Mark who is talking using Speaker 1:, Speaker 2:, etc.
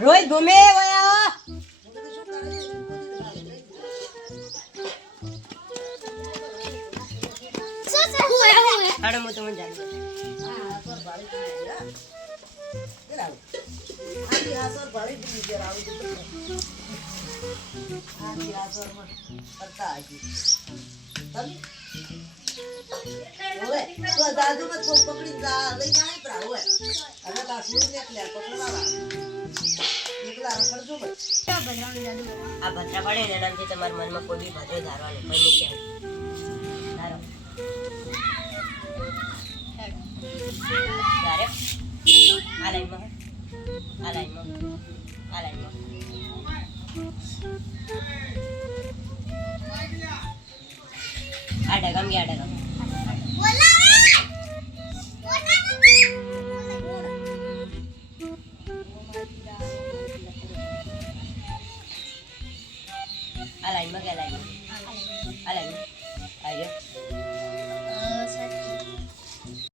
Speaker 1: રોહિત ભૂમે વયા હાડો હું તમને જાણું
Speaker 2: હા સર ભાડી પડી ગયા જરા આવું આજી આ સર ભાડી પડી તો આ સરમાં કરતા હજી તમે તો દાદુ મત કોક પકડી જા લઈ જાય પ્રા હવે. હવે તા સુર ને એટલે પકડવાલા એકલા રખડજો બસ.
Speaker 1: આ ભદ્રા પડે ને એનાથી તમારા મનમાં કોઈ બી ભદ્રો ધારવાનો કોઈ મૂકે ધારો. ધારે. આ લાઈનમાં આ લાઈનમાં આ લાઈનમાં આ ડગમ ગયા ડગમ આ લાઈનમાં ગયા લાઈનમાં આ લાઈનમાં આ રહ્યો